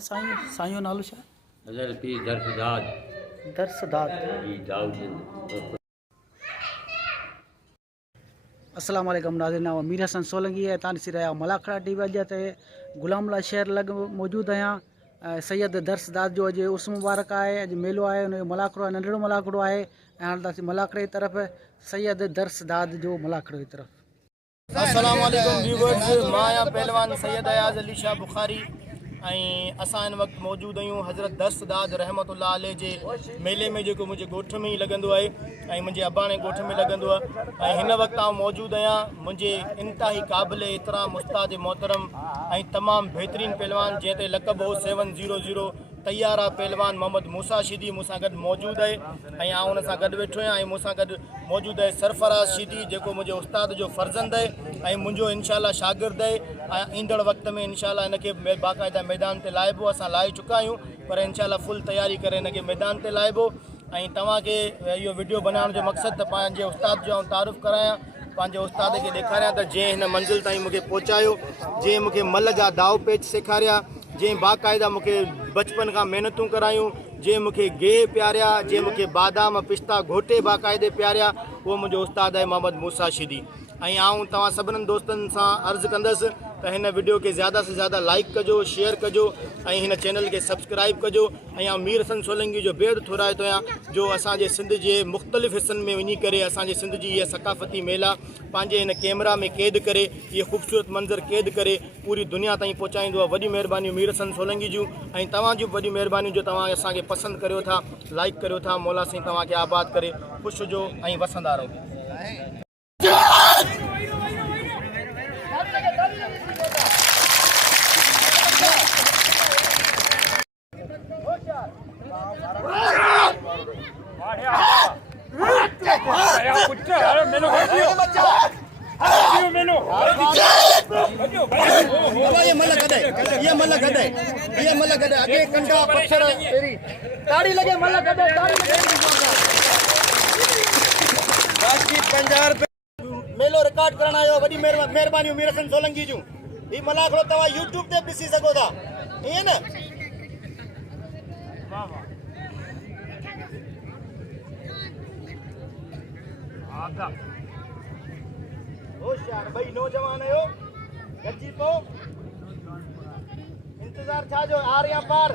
साईं साईं जो नालो छा? हज़रत पीर दरसदाद दरसदाद। जी दाऊद। अस्सलाम वालेकुम नाज़रीन, मीर हसन सोलंकी है। तव्हां ॾिसी रहिया मलाखड़ा टीवी। अॼु ते गुलामला शहर लॻ मौजूदु आहियां। सैयद दरसदाद जो अॼु उर्स मुबारक आहे। अॼु मेलो आहे, हुनजो मलाखड़ो आहे, नंढिड़ो मलाखड़ो आहे। ऐं हाणे मलाखड़े जी तरफ़ सैयद दरसदाद जो मलाखड़े जी तरफ़। अस्सलाम वालेकुम व्यूवर्स, मां आहियां पहलवान सैयद अयाज़ अली शाह बुखारी ऐं असां हिन वक़्तु मौजूदु आहियूं हज़रत दरसदाद रहमतुल्लाह अलैह जे मेले में, जेको मुंहिंजे ॻोठ में ई लॻंदो आहे ऐं मुंहिंजे अबाणे ॻोठ में लॻंदो आहे। ऐं हिन वक़्तु आउं मौजूदु आहियां मुंहिंजे इंतिहाई क़ाबिल एतिराम उस्ताद मोहतरम ऐं तमामु बहितरीनु पहलवान जंहिं ते लक़ब हो 700 तैयारा पहलवान मोहम्मद मूसा शीदी मूंसां गॾु मौजूदु आहे। ऐं आउं हुन सां गॾु वेठो आहियां ऐं मूंसां गॾु मौजूदु आहे सरफराज़ शीदी, जेको मुंहिंजे उस्ताद जो फ़र्ज़ंद आहे ऐं मुंहिंजो इंशाअल्लाह शागिर्द आहे। ऐं ईंदड़ वक़्त में इंशाअल्लाह हिनखे बाक़ाइदा मैदान ते लाइबो। असां लाहे चुका आहियूं, पर इंशाअल्लाह फुल तयारी करे हिनखे मैदान ते लाइबो। ऐं तव्हांखे इहो वीडियो बनाइण जो मक़सदु त पंहिंजे उस्ताद जो तारुफ़ करायां, पंहिंजे उस्ताद खे ॾेखारियां त जंहिं हिन मंज़िल ताईं मूंखे पहुचायो, जंहिं मूंखे मल जा दाव पेच सेखारिया, जंहिं बाक़ाइदा मूंखे बचपन खां महिनतूं करायूं, जंहिं मूंखे गेह पियारिया, जंहिं मूंखे बादाम पिस्ता घोटे बाक़ाइदे पियारिया, उहो मुंहिंजो उस्ताद आहे मोहम्मद मूसा शीदी। ऐं आउं तव्हां सभिनीनि दोस्तनि सां अर्ज़ु कंदुसि त हिन वीडियो खे ज़्यादा से ज़्यादा लाइक कजो, शेयर कजो ऐं हिन चैनल खे सब्सक्राइब कजो। ऐं आउं मीर हसन सोलंकी जो बेहद थोराए थो आहियां, जो असांजे सिंध जे मुख़्तलिफ़ हिसनि में वञी करे असांजे सिंध जी इहा सक़ाफ़ती मेला पंहिंजे हिन कैमरा में क़ैद करे, इहे ख़ूबसूरत मंज़र क़ैद करे पूरी दुनिया ताईं पहुचाईंदो आहे। वॾी महिरबानियूं मीर हसन सोलंकी जूं ऐं तव्हांजूं वॾी महिरबानियूं जो तव्हां असांखे पसंदि करियो था, लाइक करियो था। मौला साईं तव्हांखे आबाद करे, ख़ुशि हुजो ऐं वसंदा रहो। मेलो रिकॉर्ड करण आयो, वॾी महिरबानियूं मीर हसन सोलंकी जूं। ही मलाखड़ो तव्हां यूट्यूब ते ॾिसी सघो था, ईअं न? होशियार ॿई नौजवान आहियो, गॾिजी पओ। इंतज़ार छा जो, आर या पार?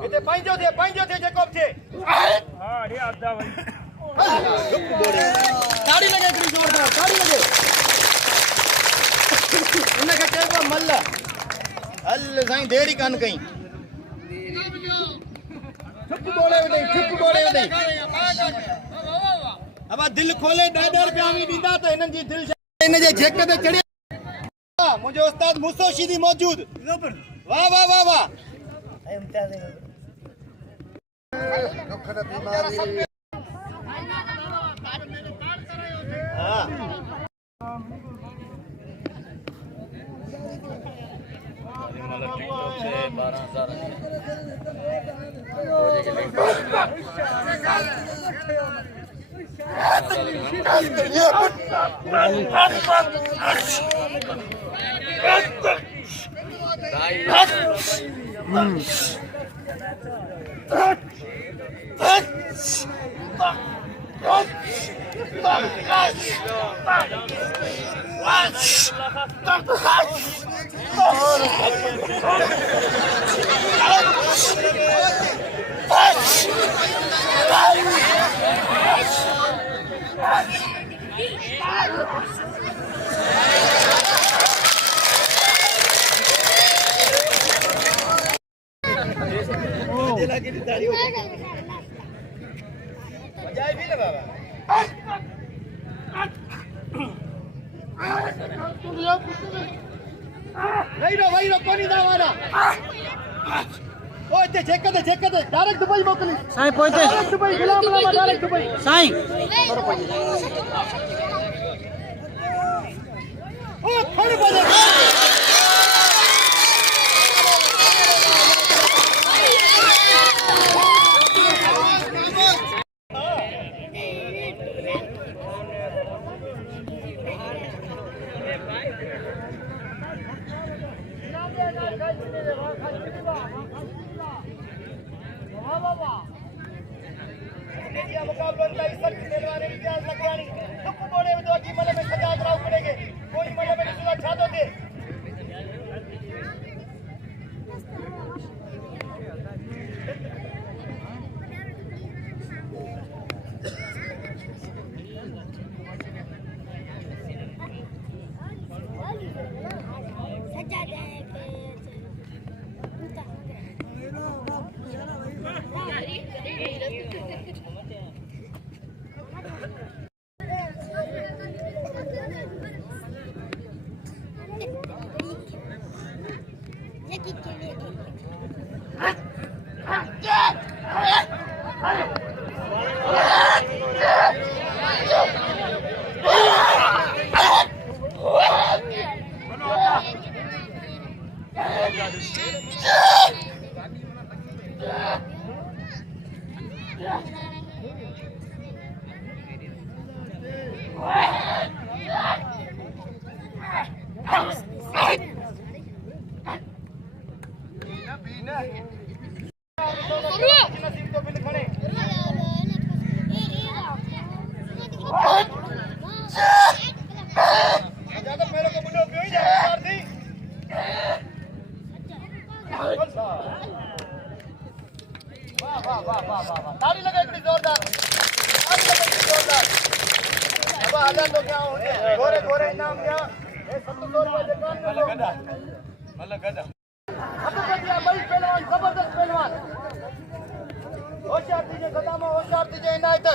हिते पंहिंजो थे जेको बि थे। ताड़ी लगे, ताड़ी लगे। उनखे चइबो मल्ल। हल साईं, देरी कान कई। चुप बोले वॾई। अब दिल खोले 10 रुपया बि ॾींदा त हिननि जी दिल हिन जे झेक ते चढ़ी। मुंहिंजो उस्ताद मूसा शीदी मौजूद। वाह वाह वाह वाह। डायरेक्ट दुबई मोकली साईं पहुंचे दुबई गुलाम डायरेक्ट दुबई साईं ओ खड़ बजे ताली लगा इतनी जोरदार ताली लगा इतनी जोरदार अब हजार तो क्या होंगे गोरे गोरे इनाम क्या ये 700 रुपए दुकान में लो मतलब गदा अब तो क्या बड़ी पहलवान जबरदस्त पहलवान होशियार दीजिए कदम होशियार दीजिए इनायत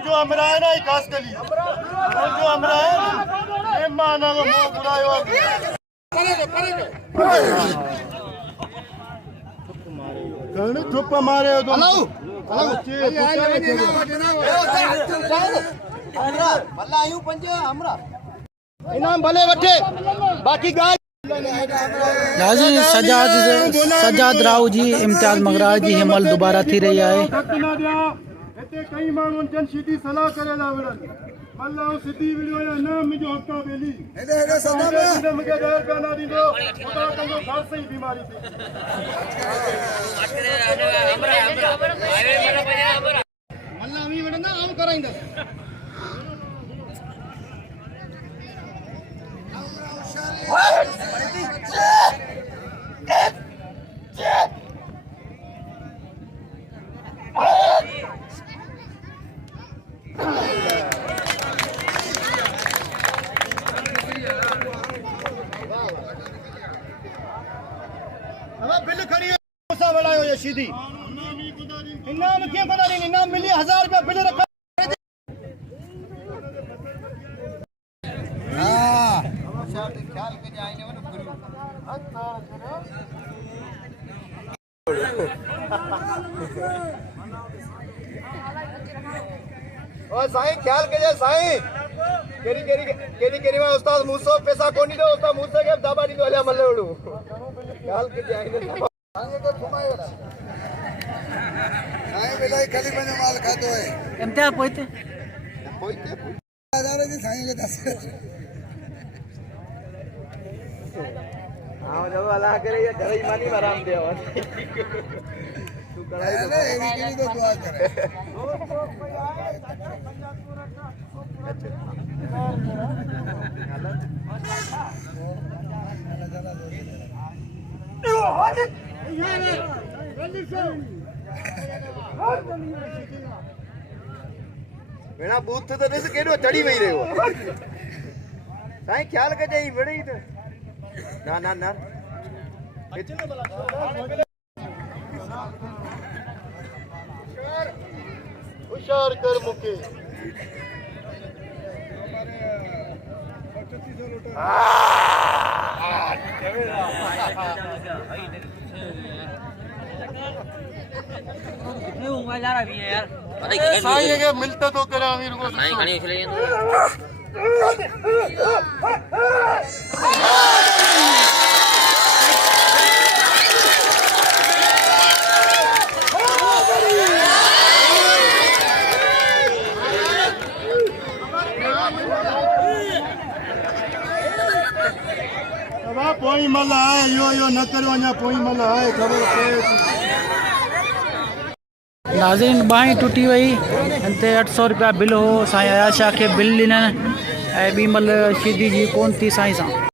जो हमरा है ना खास कली जो हमरा है ये माना को मुंह बुलायो कण थुप मारे तो हेलो भला आयू पंज हमरा इनाम भले वठे बाकी गाय नाज़रीन सजाद राव जी इम्तियाज मगरार जी हिमल दोबारा थी रही है हिते कई माण्हुनि जन सीधी सलाह करे था विढ़नि मल्ला सिधी विढ़ियो या न मुंहिंजो हफ़्ता बेली मूंखे ॾह रुपया न ॾींदो ख़ुदा कंदो ख़ासि ई बीमारी थी मल्ला वी विढ़ंदा आऊं कराईंदसि बिल खड़ी बढ़ायो ये सीधी इनाम क्यों बना रही इनाम मिली 1000 रुपया बिल रखा ख्याल के जाएंगे और साईं ख्याल के जा साईं केरी में उस्ताद मुसो पैसा कोनी दो उस्ताद मुसे के दाबा दी वाले मल्ले उड़ू ख्याल के जाएंगे साईं को घुमायो साईं बेलाई खाली बने माल खातो है इम्तियाज पहुंचे हजार जी साईं के 10 हां जब अल्लाह करे ये घर ही मानी आराम दे तू कराई तो दुआ करे भेणा बूथ तो ॾिस केॾो चढ़ी वही रहियो साईं ख्याल कजे ही वड़ी त ना ना ना होशियार कर मुके साईं के मिलता तो करा वीर को साईं खणी उछले पोई मल आहे यो न करो अञा पोई मल आहे ख़बर पए नाज़रीन बाहीं टुटी वई ते 800 रुपया बिल हो साईं अयाशा खे बिल ॾिननि ऐं ॿी महिल सीधी जी कोन थी साईं सां